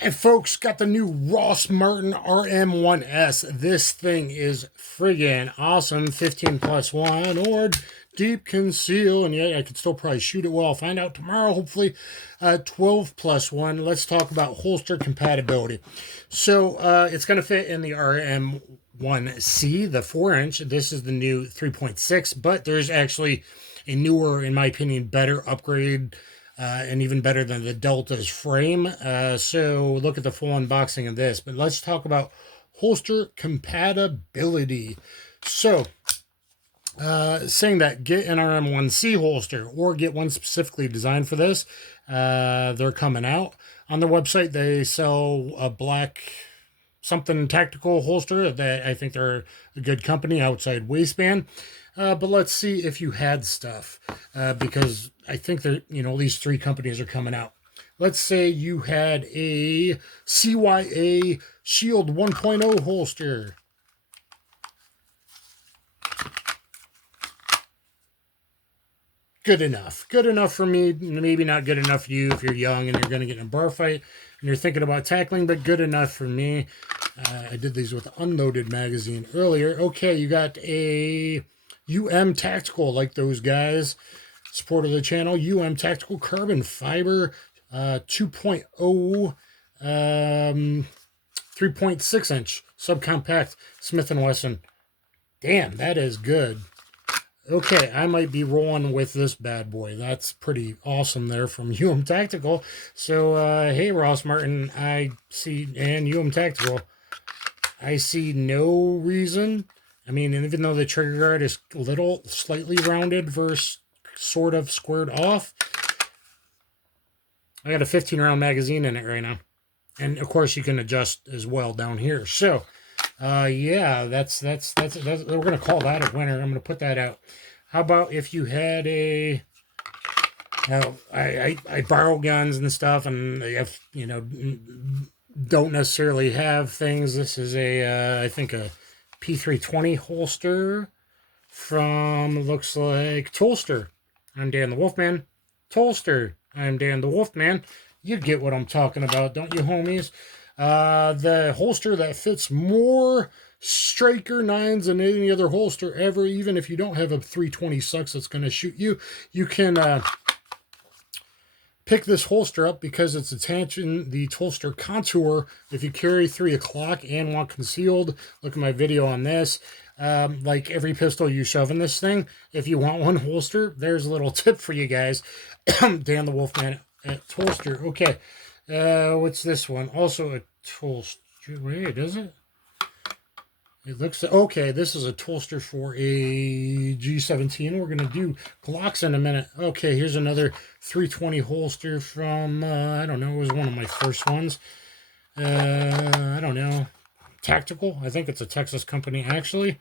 Hey folks, got the new ROST MARTIN RM1S. This thing is friggin' awesome. 15+1 or deep conceal, and yet I could still probably shoot it well. I'll find out tomorrow, hopefully. 12+1. Let's talk about holster compatibility. So it's going to fit in the RM1C, the 4-inch. This is the new 3.6, but there's actually a newer, in my opinion, better upgrade and even better than the Delta's frame. So look at the full unboxing of this. But let's talk about holster compatibility. So saying that, get an RM1C holster or get one specifically designed for this. They're coming out. On their website, they sell a black something tactical holster that I think they're a good company, outside waistband. But let's see if you had stuff, because I think that, these three companies are coming out. Let's say you had a CYA Shield 1.0 holster. Good enough. Good enough for me. Maybe not good enough for you if you're young and you're going to get in a bar fight and you're thinking about tackling, but good enough for me. I did these with Unloaded magazine earlier. Okay, you got a Tactical, like those guys. Support of the channel. Tactical carbon fiber 2.0 3.6 inch subcompact Smith & Wesson. Damn, that is good. Okay, I might be rolling with this bad boy. That's pretty awesome there from Tactical. So, hey, ROST MARTIN, I see, and Tactical, I see no reason. I mean, even though the trigger guard is slightly rounded versus sort of squared off, I got a 15-round magazine in it right now. And, of course, you can adjust as well down here. So, yeah, that's we're going to call that a winner. I'm going to put that out. How about if you had a, I borrow guns and stuff, and if, don't necessarily have things. This is a, I think a P320 holster from, looks like, Tolster. I'm Dan the Wolfman. Tolster. I'm Dan the Wolfman. You get what I'm talking about, don't you, homies? The holster that fits more striker 9s than any other holster ever. Even if you don't have a 320 sucks that's going to shoot you, you can pick this holster up because it's attaching the holster contour. If you carry 3 o'clock and want concealed, look at my video on this. Like every pistol you shove in this thing, if you want one holster, there's a little tip for you guys. Dan the Wolfman at Tolster. Okay, what's this one? Also a Tolster. Wait, is it? It looks okay. This is a Tolster for a G17. We're gonna do Glocks in a minute. Okay, here's another 320 holster from I don't know. It was one of my first ones. I don't know. Tactical. I think it's a Texas company actually.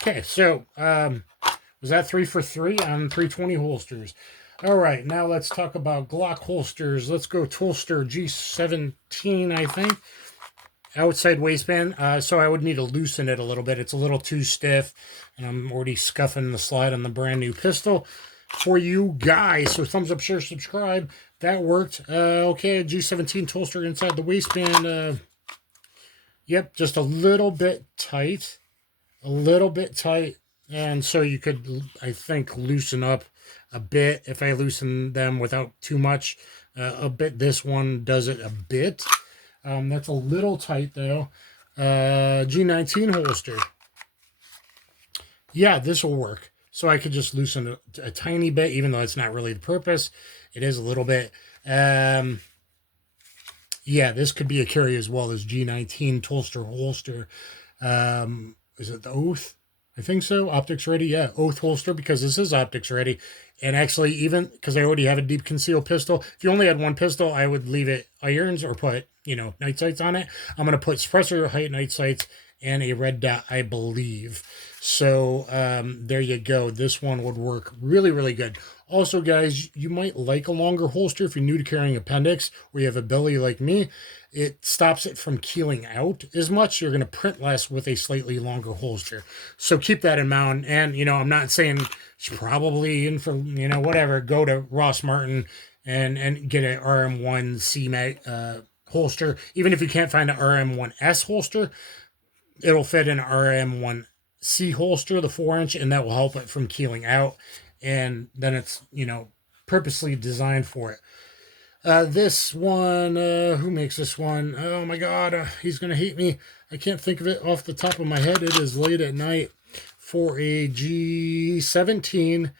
Okay, so was that 3 for 3 on 320 holsters? All right, now let's talk about Glock holsters. Let's go Tolster G17, I think. Outside waistband, so I would need to loosen it a little bit. It's a little too stiff, and I'm already scuffing the slide on the brand new pistol for you guys. So thumbs up, share, subscribe. That worked. Okay, G17 Tolster inside the waistband. Yep, just a little bit tight. A little bit tight. And so you could, I think, loosen up a bit if I loosen them without too much. A bit. This one does it a bit. That's a little tight, though. G19 holster. Yeah, this will work. So I could just loosen a tiny bit, even though it's not really the purpose. It is a little bit. Yeah, this could be a carry as well as G19 Tolster holster. Is it the Oath? I think so. Optics ready. Yeah, Oath holster, because this is optics ready. And actually, even because I already have a deep conceal pistol, if you only had one pistol, I would leave it irons or put, night sights on it. I'm going to put suppressor height night sights and a red dot, I believe. So there you go. This one would work really, really good. Also, guys, you might like a longer holster if you're new to carrying appendix, or you have a belly like me. It stops it from keeling out as much. You're going to print less with a slightly longer holster. So keep that in mind. And, I'm not saying you should probably, whatever, go to ROST MARTIN and get an RM1C holster. Even if you can't find an RM1S holster, it'll fit an RM1C holster, the 4-inch, and that will help it from keeling out. And then it's, purposely designed for it. This one, who makes this one? Oh my God, he's going to hate me. I can't think of it off the top of my head. It is late at night. For a G17,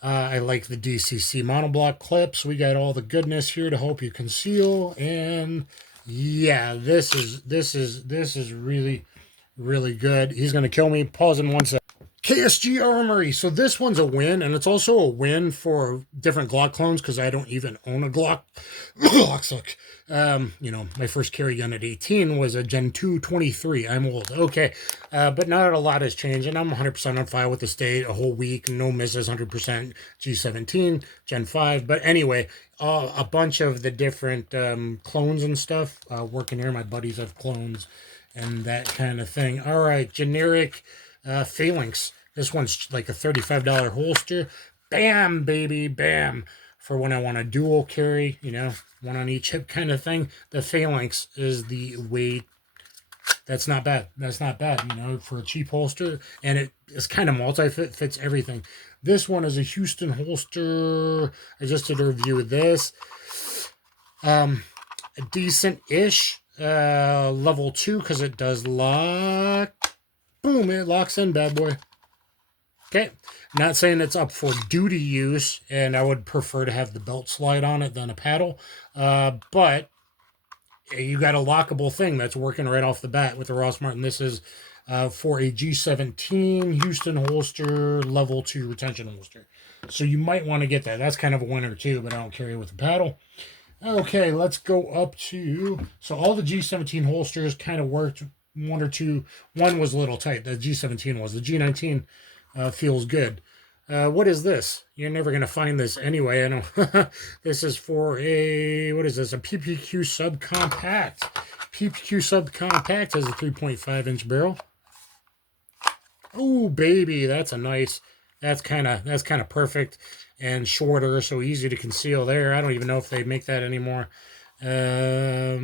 I like the DCC monoblock clips. We got all the goodness here to help you conceal. And yeah, this is really, really good. He's going to kill me. Pause in 1 second. KSG Armory. So this one's a win, and it's also a win for different Glock clones because I don't even own a Glock. Glocks look. My first carry gun at 18 was a Gen 2 23. I'm old. Okay. But not a lot has changed, and I'm 100% on file with the state. A whole week, no misses, 100% G17, Gen 5. But anyway, a bunch of the different clones and stuff working here. My buddies have clones and that kind of thing. All right, generic phalanx. This one's like a $35 holster. Bam, baby, bam. For when I want a dual carry, one on each hip kind of thing. The phalanx is the way. That's not bad. That's not bad, for a cheap holster. And it is kind of multi-fit, fits everything. This one is a Houston holster. I just did a review of this. A decent-ish level 2 because it does lock. Boom, it locks in, bad boy. Okay, not saying it's up for duty use, and I would prefer to have the belt slide on it than a paddle, but you got a lockable thing that's working right off the bat with the ROST MARTIN. This is for a G17 Houston holster, level 2 retention holster. So you might want to get that. That's kind of a winner too, but I don't carry it with a paddle. Okay, let's go up to, so all the G17 holsters kind of worked. One or two. One was a little tight. The G17 was. The G19 feels good. What is this? You're never going to find this anyway. I know. This is for a, what is this? A PPQ Subcompact. PPQ Subcompact has a 3.5-inch barrel. Oh, baby. That's a nice, that's kind of perfect and shorter, so easy to conceal there. I don't even know if they make that anymore. Has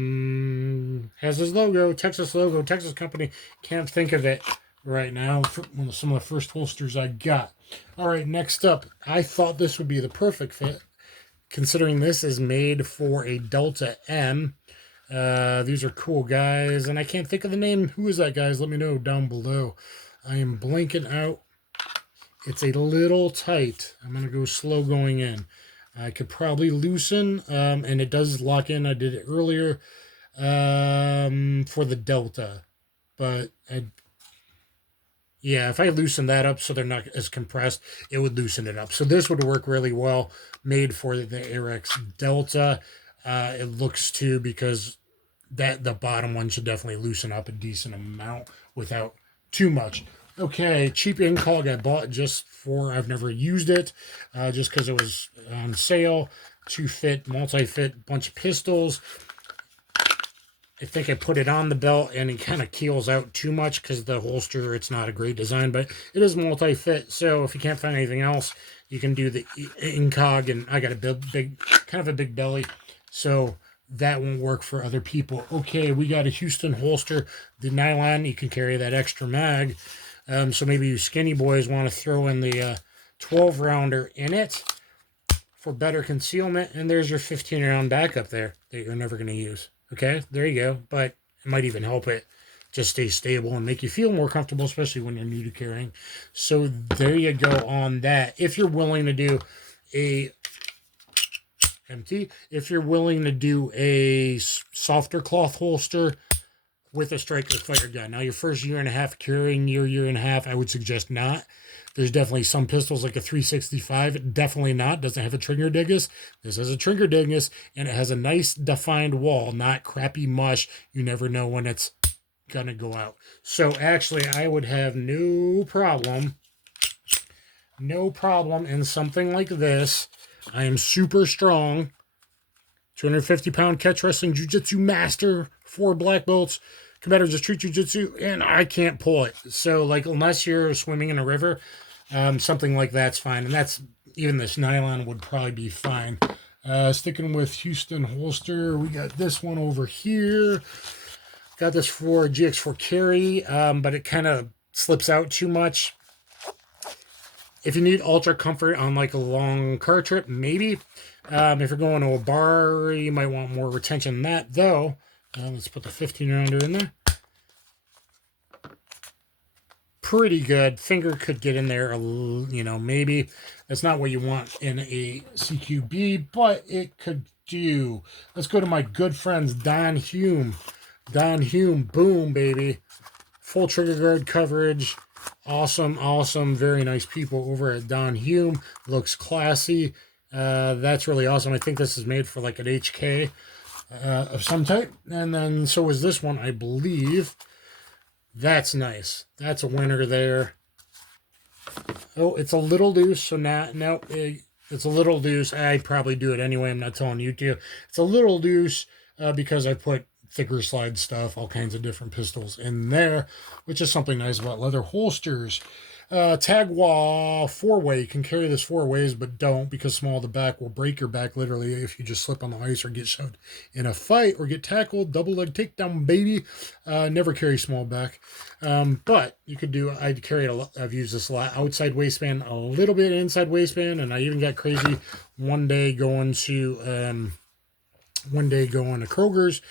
his logo, Texas logo, Texas company. Can't think of it right now. Some of the first holsters I got. All right, next up, I thought this would be the perfect fit, considering this is made for a Delta M. These are cool guys, and I can't think of the name. Who is that, guys? Let me know down below. I am blanking out. It's a little tight. I'm going to go slow going in. I could probably loosen, and it does lock in. I did it earlier for the Delta. But, yeah, if I loosen that up so they're not as compressed, it would loosen it up. So this would work really well, made for the Arex Delta. It looks too, because the bottom one should definitely loosen up a decent amount without too much. Okay, cheap Incog I bought just for, I've never used it, just because it was on sale. 2-fit, multi-fit, bunch of pistols. I think I put it on the belt, and it kind of keels out too much because the holster, it's not a great design, but it is multi-fit. So if you can't find anything else, you can do the Incog, and I got a big, kind of a big belly, so that won't work for other people. Okay, we got a Houston holster, the Nylon. You can carry that extra mag. So maybe you skinny boys want to throw in the 12-rounder in it for better concealment. And there's your 15-round backup there that you're never going to use. Okay, there you go. But it might even help it just stay stable and make you feel more comfortable, especially when you're new to carrying. So there you go on that. If you're willing to do a if you're willing to do a softer cloth holster with a striker fire gun. Now, your first year and a half carrying, year and a half, I would suggest not. There's definitely some pistols like a 365, definitely not. Doesn't have a trigger dingus. This has a trigger dingus, and it has a nice defined wall, not crappy mush. You never know when it's going to go out. So, actually, I would have no problem in something like this. I am super strong. 250-pound catch wrestling jiu-jitsu master, 4 black belts, competitive street jiu-jitsu, and I can't pull it. So, like, unless you're swimming in a river, something like that's fine. And that's, even this nylon would probably be fine. Sticking with Houston holster, we got this one over here. Got this for GX4 carry, but it kind of slips out too much. If you need ultra comfort on like a long car trip, maybe. If you're going to a bar, you might want more retention than that, though. Let's put the 15 rounder in there. Pretty good. Finger could get in there, maybe. That's not what you want in a CQB, but it could do. Let's go to my good friends, Don Hume. Don Hume, boom, baby. Full trigger guard coverage. Awesome, awesome. Very nice people over at Don Hume. Looks classy. That's really awesome. I think this is made for like an HK of some type. And then so is this one, I believe. That's nice. That's a winner there. Oh, it's a little loose, so no, it's a little loose. I'd probably do it anyway. I'm not telling you to. It's a little loose because I put thicker slide stuff, all kinds of different pistols in there, which is something nice about leather holsters. Tagwa 4-way. You can carry this 4 ways, but don't, because small the back will break your back literally if you just slip on the ice or get shoved in a fight or get tackled. Double leg takedown, baby. Never carry small back. But you could do, I'd carry it a lot. I've used this a lot. Outside waistband, a little bit inside waistband, and I even got crazy one day going to Kroger's,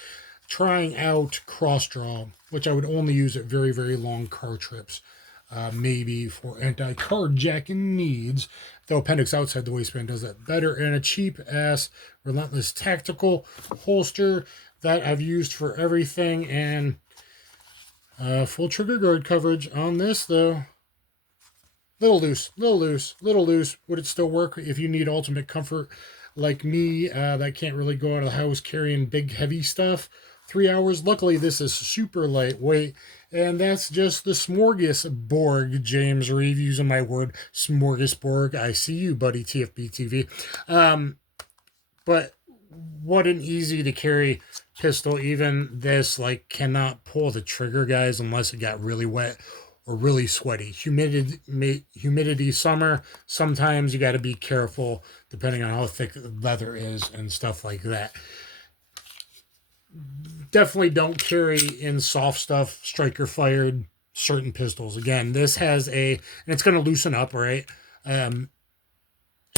trying out cross draw, which I would only use at very, very long car trips. Maybe for anti-carjacking needs. The appendix outside the waistband does that better. And a cheap-ass Relentless tactical holster that I've used for everything. And full trigger guard coverage on this, though. Little loose. Would it still work if you need ultimate comfort like me that can't really go out of the house carrying big, heavy stuff? 3 hours. Luckily, this is super lightweight. And that's just the smorgasbord, James Reeve, using my word, smorgasbord. I see you, buddy, TFB TV. But what an easy to carry pistol. Even this, cannot pull the trigger, guys, unless it got really wet or really sweaty. Humidity summer, sometimes you got to be careful depending on how thick the leather is and stuff like that. Definitely don't carry in soft stuff, striker fired, certain pistols. Again, this has and it's going to loosen up, right? A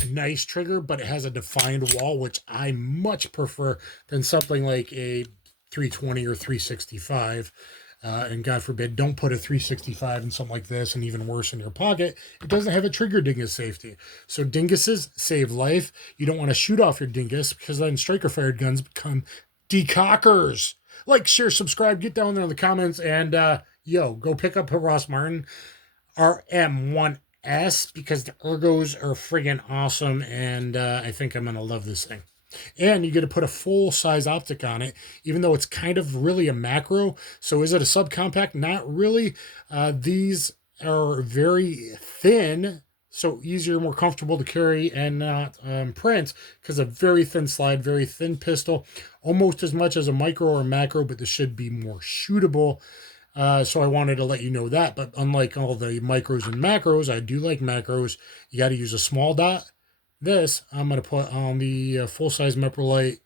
nice trigger, but it has a defined wall, which I much prefer than something like a 320 or 365. And God forbid, don't put a 365 in something like this, and even worse, in your pocket. It doesn't have a trigger dingus safety. So dinguses save life. You don't want to shoot off your dingus, because then striker fired guns become decockers. Like, share, subscribe, get down there in the comments, and go pick up a ROST MARTIN RM1S, because the Ergos are friggin' awesome, and I think I'm going to love this thing. And you get to put a full-size optic on it, even though it's kind of really a macro. So is it a subcompact? Not really. These are very thin, so easier, more comfortable to carry and not print, because a very thin slide, very thin pistol, almost as much as a micro or macro, but this should be more shootable. So I wanted to let you know that. But unlike all the micros and macros, I do like macros. You got to use a small dot. This I'm going to put on the full-size Meprolite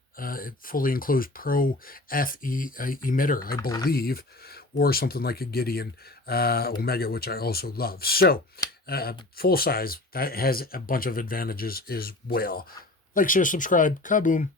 fully enclosed Pro FE emitter, I believe, or something like a Gideon Omega, which I also love. So full size, that has a bunch of advantages as well. Like, share, subscribe, kaboom.